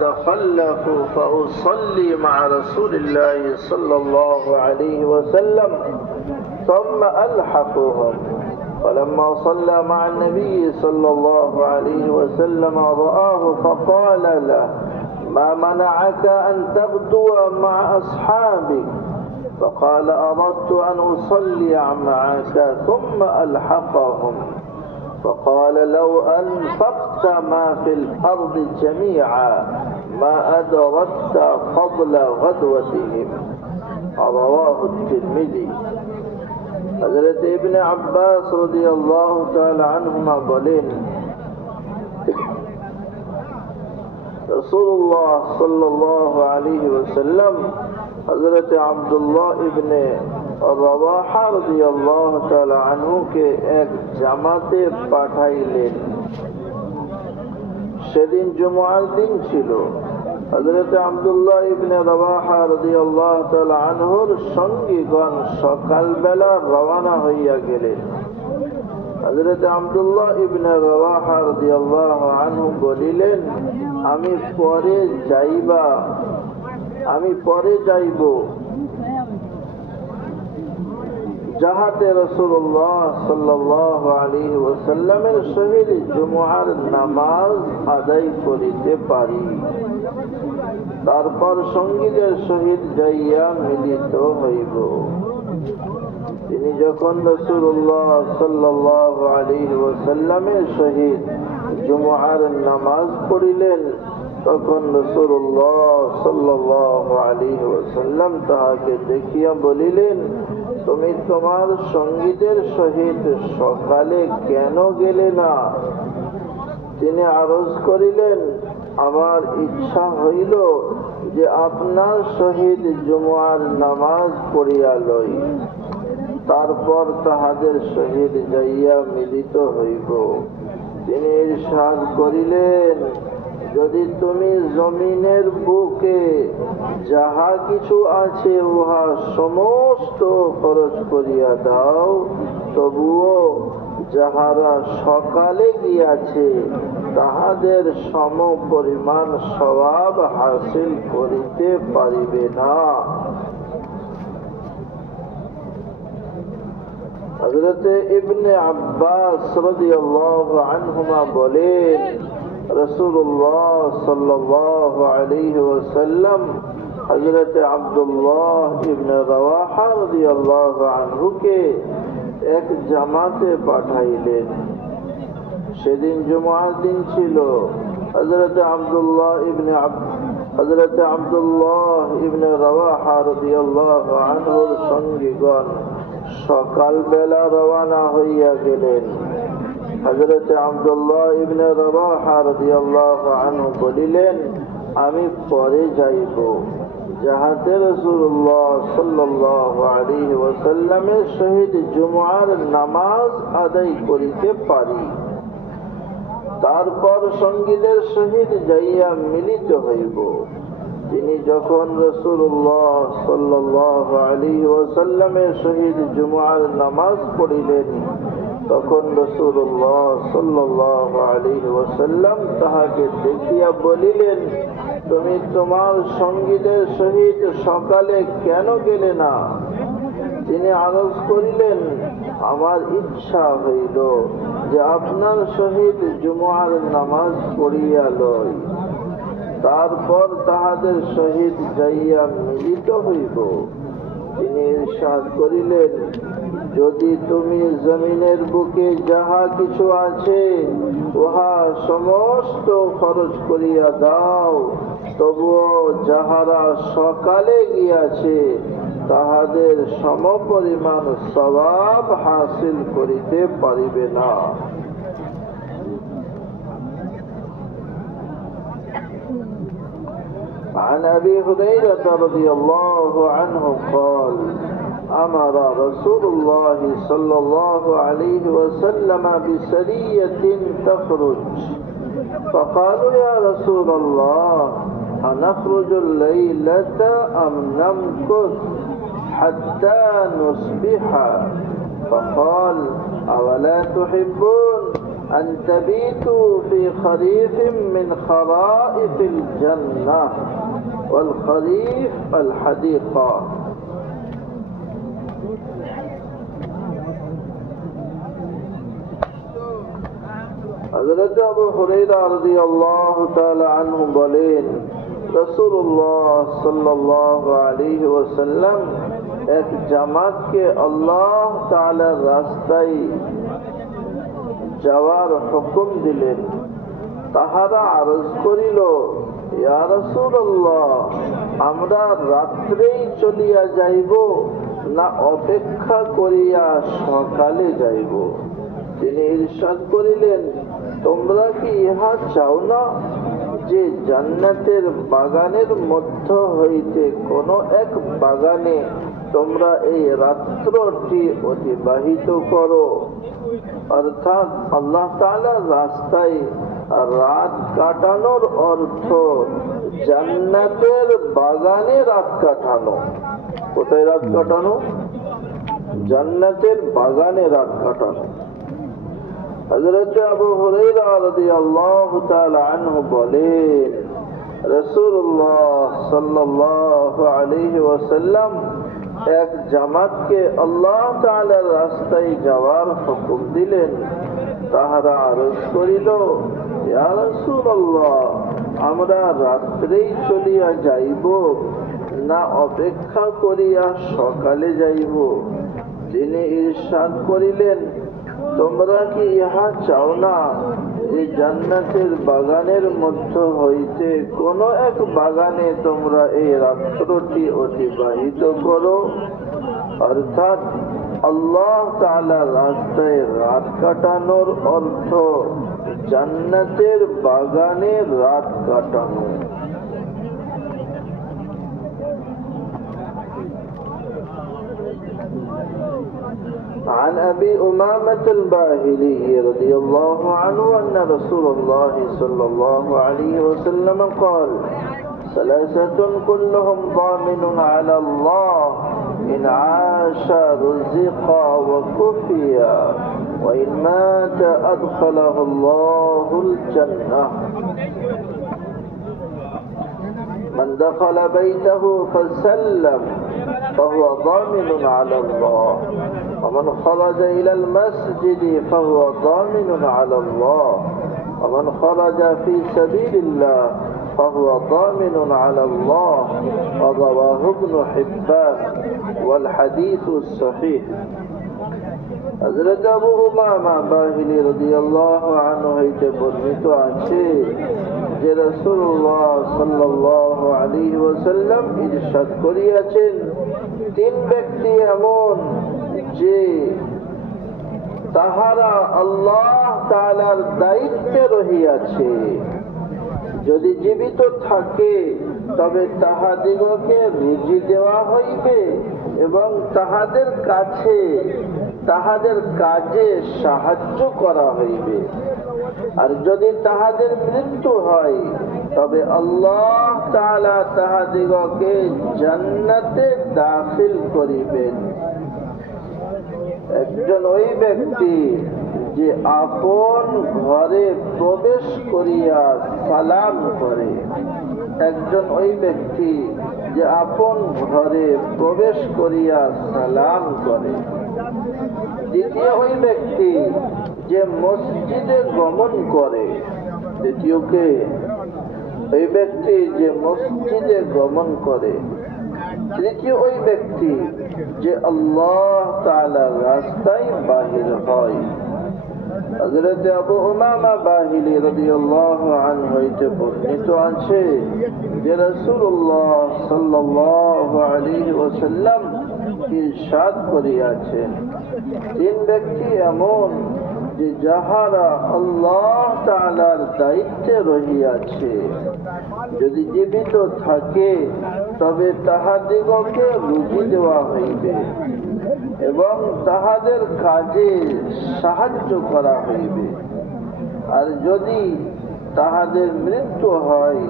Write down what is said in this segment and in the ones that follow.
تخلف فأصلي مع رسول الله صلى الله عليه وسلم ثم ألحقهم فلما صلى مع النبي صلى الله عليه وسلم رآه فقال له ما منعك أن تغدو مع أصحابك؟ فقال أردت أن أصلي معك ثم ألحقهم. فقال لو أنفقت ما في الأرض جميعا ما أدركت قبل غدوتهم رواه الترمذي. حضرت ابن عباس رضي الله تعالى عنهما قالين رسول الله صلى الله عليه وسلم حضرت عبداللہ ابن সেদিন জুমার দিন ছিল হজরত আবদুল্লাহ ইবনে রবাহা রাদিয়াল্লাহ সঙ্গীগণ সকালবেলা রওনা হইয়া গেলেন আমি পরে যাইবা, আমি পরে যাইব। যাহাতে রসুল্লাহ সাল্লাহ আলী সহিত জুমার নামাজ আদায় করিতে পারি। তারপর সঙ্গীদের সহিত যাইয়া মিলিত হইব। তিনি যখন রসুল্লাহ সাল্লাহ আলী সহিত জুমার নামাজ পড়িলেন, তখন রসুল্লাহ সাল্লাহ আলী ওসাল্লাম তাহাকে দেখিয়া বলিলেন তুমি তোমার সঙ্গীতের সহিত সকালে কেন গেলে না? তিনি আরজ করিলেন, আমার ইচ্ছা হইল যে আপনার সহিত জুমার নামাজ পড়িয়া লই। তারপর তাহাদের সহিত যাইয়া মিলিত হইব। তিনি ইরশাদ করিলেন যদি তুমি জমিনের বুকে যাহা কিছু আছে উহা সমস্ত খরচ করিয়া দাও, তবুও যাহারা সকালে গিয়াছে তাহাদের সম পরিমাণ স্বভাব হাসিল করিতে পারিবে না। হজরত ইবনে আব্বাস রাদিয়াল্লাহু আনহুমা বলেন রসুল্লাহ সাল্লাল্লাহু আলাইহি ওয়াসাল্লাম হযরত আব্দুল্লাহ আনহুকে এক জামাতে পাঠাইলেন। সেদিন জুমার দিন ছিল। হযরত আব্দুল্লাহ ইবনে হযরত আব্দুল্লাহ ইবনে রাওয়াহা রাদিয়াল্লাহু আনহুর সঙ্গীগণ সকালবেলা রওনা হইয়া গেলেন। হজরত আবদুল্লাহ ইবনে রবাহা রাদিয়াল্লাহু আনহু বলিলেন, আমি পরে যাইব। যাহাতে রাসূলুল্লাহ সাল্লাল্লাহু আলাইহি ওয়াসাল্লামের সহিত জুমআর নামাজ আদায় করিতে পারি। তারপর সঙ্গীদের সহিত যাইয়া মিলিত হইব। তিনি যখন রসুল্লাহ সাল্লাহ আলী ওসাল্লামের সহিত জুমার নামাজ পড়িলেন তখন রসুল্লাহ সাল্লাহ আলী তাহাকে দেখিয়া বলিলেন, তুমি তোমার সঙ্গীদের সহিত সকালে কেন গেলে না? তিনি আরজ করিলেন, আমার ইচ্ছা হইল যে আপনার সহিত জুমার নামাজ পড়িয়া লয় তারপর তাহাদের সহিত যাইয়া মিলিত হইব। তিনি ইরশাদ করিলেন যদি তুমি জমিনের বুকে যাহা কিছু আছে উহা সমস্ত খরচ করিয়া দাও তবুও যাহারা সকালে গিয়াছে তাহাদের সমপরিমাণ স্বভাব হাসিল করিতে পারিবে না عن أبي هريرة رضي الله عنه قال أمر رسول الله صلى الله عليه وسلم بسرية تخرج. فقالوا يا رسول الله أنخرج الليلة أم نمكث حتى نصبح؟ فقال أولا تحبون أن تبيتوا في خريف من خرائف الجنة والخريف الحديقة. হযরত আবু হুরায়রা রাদিয়াল্লাহু তাআলা আনহু বলেন, রাসূলুল্লাহ সাল্লাল্লাহু আলাইহি ওয়াসাল্লাম এক জামাতকে আল্লাহ তাআলার রাস্তায় যাওয়ার হুকুম দিলেন। তাহারা আরজ করিল, ইয়া রাসূলুল্লাহ, আমরা রাত্রেই চলিয়া যাইব না অপেক্ষা করিয়া সকালে যাইব? তিনি ইরশাদ করিলেন তোমরা কি ইহা চাও না যে জান্নাতের বাগানের মধ্য হইতে কোন এক বাগানে তোমরা এই রাত্রটি অতিবাহিত করো? অর্থাৎ আল্লাহ রাস্তায় রাত কাটানোর অর্থ জান্নাতের বাগানে রাত কাটানো। কোথায় রাত কাটানো? জান্নাতের বাগানে রাত কাটানো। হযরত আবু আনহু বলেন রাসূলুল্লাহ সাল্লাল্লাহু আলাইহি ওয়াসাল্লাম এক জামাতকে আল্লাহ তাআলার রাস্তায় যাওয়ার হুকুম দিলেন। তাহারা আরজ করিল আমরা রাত্রেই চলিয়া যাইব, না অপেক্ষা করিয়া সকালে যাইব। তিনি ইরশাদ করিলেন তোমরা কি ইহা চাও না যে জান্নাতের বাগানের মধ্য হইতে কোন এক বাগানে তোমরা এই রাত্রটি অতিবাহিত করো? অর্থাৎ আল্লাহ তালা রাস্তায় রাত কাটানোর অর্থ জান্নাতের বাগানে রাত কাটানো। عن أبي أمامة الباهلي رضي الله عنه أن رسول الله صلى الله عليه وسلم قال ثلاثة كلهم ضامن على الله إن عاش رزق وكفي وإن مات أدخله الله الجنة. من دخل بيته فسلم فهو ضامن على الله. ومن خرج إلى المسجد فهو ضامن على الله ومن خرج في سبيل الله فهو ضامن على الله ورواه ابن حبان والحديث الصحيح হজরত আবু উমামা বাহিনী রাদিয়াল্লাহু আনহু হইতে বর্ণিত আছে যে রাসূলুল্লাহ সাল্লাল্লাহু আলাইহি ওয়াসাল্লাম ইরশাদ করিয়াছেন তিন ব্যক্তি এমন যে তাহারা আল্লাহ তাআলার দায়িত্বে রহিয়াছে। যদি জীবিত থাকে, তবে তাহাদিগকে রুজি দেওয়া হইবে এবং তাহাদের কাছে, তাহাদের কাজে সাহায্য করা হইবে। আর যদি তাহাদের মৃত্যু হয়, তবে আল্লাহ তাহাদিগকে জান্নাতে দাখিল করিবেন। একজন ওই ব্যক্তি যে আপন ঘরে প্রবেশ করিয়া সালাম করে। একজন ওই ব্যক্তি যে আপন ঘরে প্রবেশ করিয়া সালাম করে। দ্বিতীয় ওই ব্যক্তি যে মসজিদে গমন করে। দ্বিতীয়কে ওই ব্যক্তি যে মসজিদে গমন করে। তৃতীয় ওই ব্যক্তি যে আল্লাহ তাআলা রাস্তায় বাহির হয়? আছে তিন ব্যক্তি এমন যে যাহারা আল্লাহ তাআলার দায়িত্বে রহিয়াছে, যদি জীবিত থাকে, তবে তাহাদিগকে রুজি দেওয়া হইবে এবং তাহাদের কাজে সাহায্য করা হইবে। আর যদি তাহাদের মৃত্যু হয়,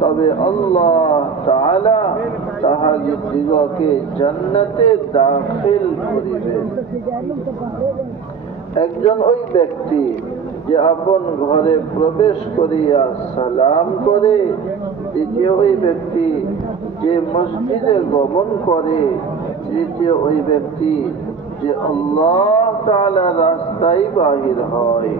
তবে আল্লাহ তাআলা তাহাদের দিগকে জান্নাতে দাখিল করিবে একজন ওই ব্যক্তি যে আপন ঘরে প্রবেশ করিয়া সালাম করে, দ্বিতীয় ওই ব্যক্তি যে মসজিদে গমন করে, তৃতীয় ওই ব্যক্তি যে আল্লাহ তাআলা রাস্তায় বাহির হয়।